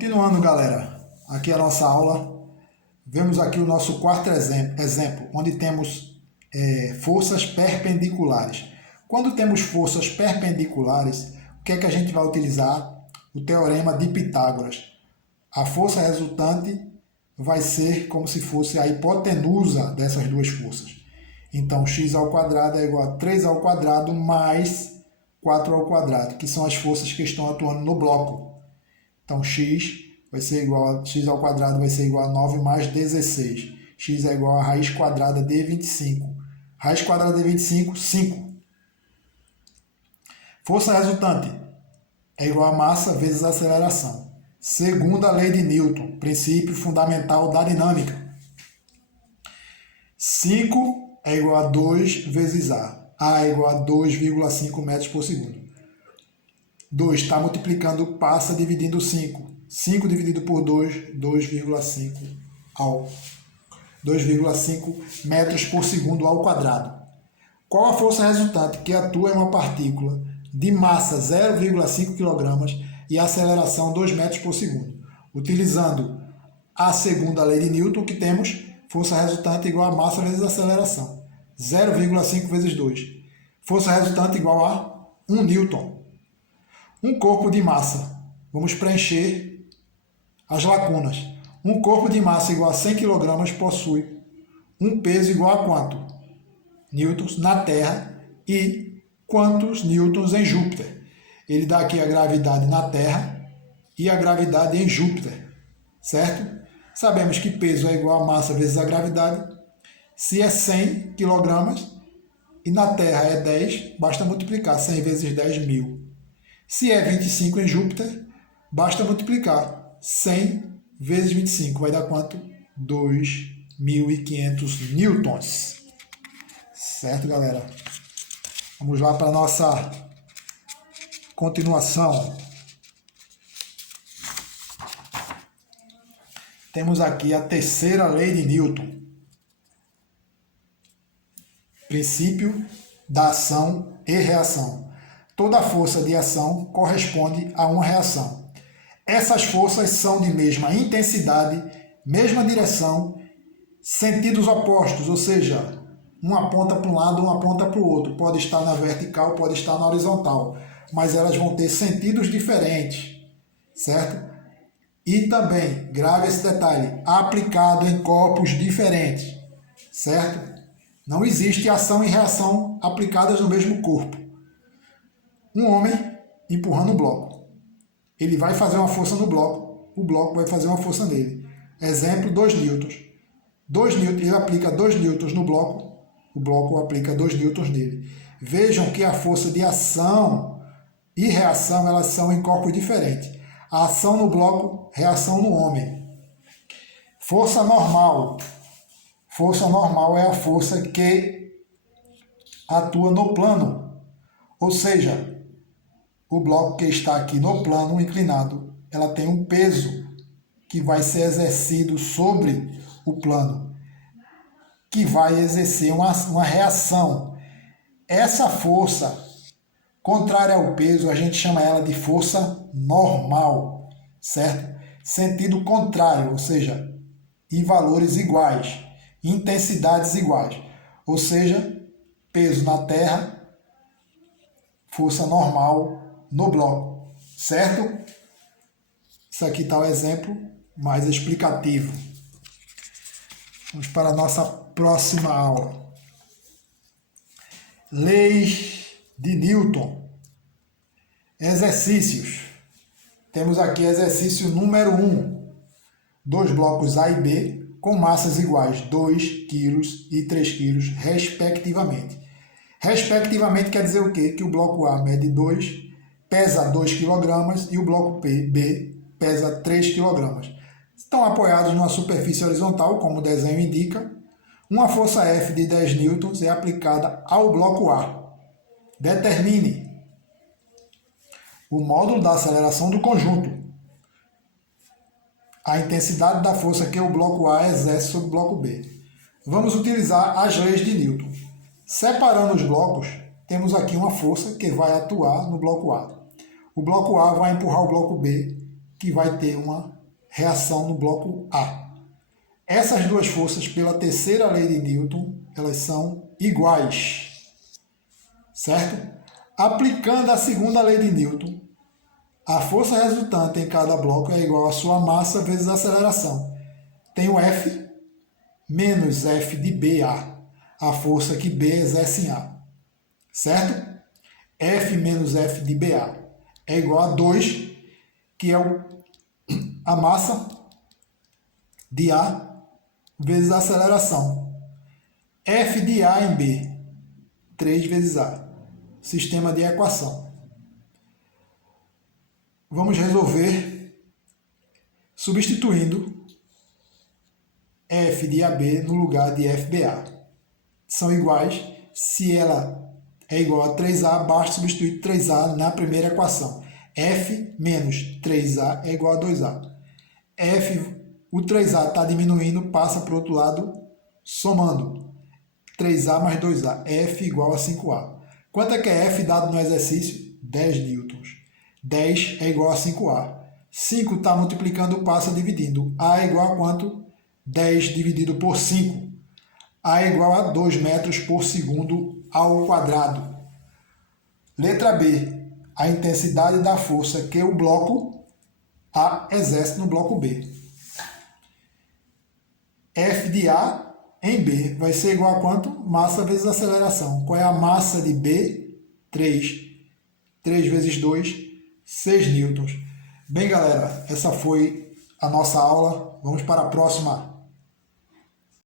Continuando, galera, aqui é a nossa aula. Vemos aqui o nosso quarto exemplo, onde temos forças perpendiculares. Quando temos forças perpendiculares, o que é que a gente vai utilizar? O teorema de Pitágoras. A força resultante vai ser como se fosse a hipotenusa dessas duas forças. Então, x ao quadrado é igual a 3 ao quadrado mais 4 ao quadrado, que são as forças que estão atuando no bloco. Então, x vai ser igual a x ao quadrado vai ser igual a 9 mais 16. X é igual a raiz quadrada de 25. Raiz quadrada de 25, 5. Força resultante é igual a massa vezes a aceleração. Segunda lei de Newton, princípio fundamental da dinâmica. 5 é igual a 2 vezes A. A é igual a 2,5 metros por segundo. 2 está multiplicando, passa dividindo 5. 5 dividido por 2, 2,5 metros por segundo ao quadrado. Qual a força resultante que atua em uma partícula de massa 0,5 kg e aceleração 2 metros por segundo? Utilizando a segunda lei de Newton, que temos força resultante igual a massa vezes aceleração. 0,5 vezes 2. Força resultante igual a 1 Newton. Um corpo de massa. Vamos preencher as lacunas. Um corpo de massa igual a 100 kg possui um peso igual a quanto? Newtons na Terra e quantos newtons em Júpiter? Ele dá aqui a gravidade na Terra e a gravidade em Júpiter, certo? Sabemos que peso é igual a massa vezes a gravidade. Se é 100 kg e na Terra é 10, basta multiplicar 100 vezes 10, 1000. Se é 25 em Júpiter, basta multiplicar 100 vezes 25. Vai dar quanto? 2.500 newtons. Certo, galera? Vamos lá para a nossa continuação. Temos aqui a terceira lei de Newton. Princípio da ação e reação. Toda força de ação corresponde a uma reação. Essas forças são de mesma intensidade, mesma direção, sentidos opostos, ou seja, uma aponta para um lado, uma aponta para o outro. Pode estar na vertical, pode estar na horizontal, mas elas vão ter sentidos diferentes, certo? E também, grave esse detalhe, aplicado em corpos diferentes, certo? Não existe ação e reação aplicadas no mesmo corpo. Um homem empurrando um bloco. Ele vai fazer uma força no bloco, o bloco vai fazer uma força nele. Exemplo, 2 newtons. 2 newtons, ele aplica 2 newtons no bloco, o bloco aplica 2 newtons nele. Vejam que a força de ação e reação, elas são em corpos diferentes. A ação no bloco, reação no homem. Força normal. Força normal é a força que atua no plano. Ou seja, o bloco que está aqui no plano inclinado, ela tem um peso que vai ser exercido sobre o plano, que vai exercer uma reação. Essa força, contrária ao peso, a gente chama ela de força normal, certo? Sentido contrário, ou seja, em valores iguais, intensidades iguais, ou seja, peso na Terra, força normal no bloco, certo? Isso aqui está o exemplo mais explicativo. Vamos para a nossa próxima aula. Leis de Newton. Exercícios. Temos aqui exercício número 1. 2 blocos A e B com massas iguais 2 kg e 3 kg, respectivamente. Respectivamente quer dizer o quê? Que o bloco A mede 2, pesa 2 kg e o bloco B pesa 3 kg. Estão apoiados numa superfície horizontal, como o desenho indica. Uma força F de 10 newtons é aplicada ao bloco A. Determine o módulo da aceleração do conjunto. A intensidade da força que o bloco A exerce sobre o bloco B. Vamos utilizar as leis de Newton. Separando os blocos, temos aqui uma força que vai atuar no bloco A. O bloco A vai empurrar o bloco B que vai ter uma reação no bloco A. Essas duas forças, pela terceira lei de Newton, elas são iguais, certo? Aplicando a segunda lei de Newton, a força resultante em cada bloco é igual à sua massa vezes a aceleração. Tem o F menos F de BA, a força que B exerce em A, certo? F menos F de BA é igual a 2, que é a massa de A vezes a aceleração. F de A em B, 3 vezes A. Sistema de equação. Vamos resolver substituindo F de AB no lugar de FBA. São iguais. Se ela é igual a 3A, basta substituir 3A na primeira equação. F menos 3A é igual a 2A. O 3A está diminuindo, passa para o outro lado, somando. 3A mais 2A. F igual a 5A. Quanto é que é F dado no exercício? 10 newtons. 10 é igual a 5A. 5 está multiplicando, passa dividindo. A é igual a quanto? 10 dividido por 5. A é igual a 2 metros por segundo ao quadrado. Letra B. A intensidade da força que o bloco A exerce no bloco B. F de A em B vai ser igual a quanto? Massa vezes aceleração. Qual é a massa de B? 3. 3 vezes 2, 6 newtons. Bem, galera, essa foi a nossa aula. Vamos para a próxima.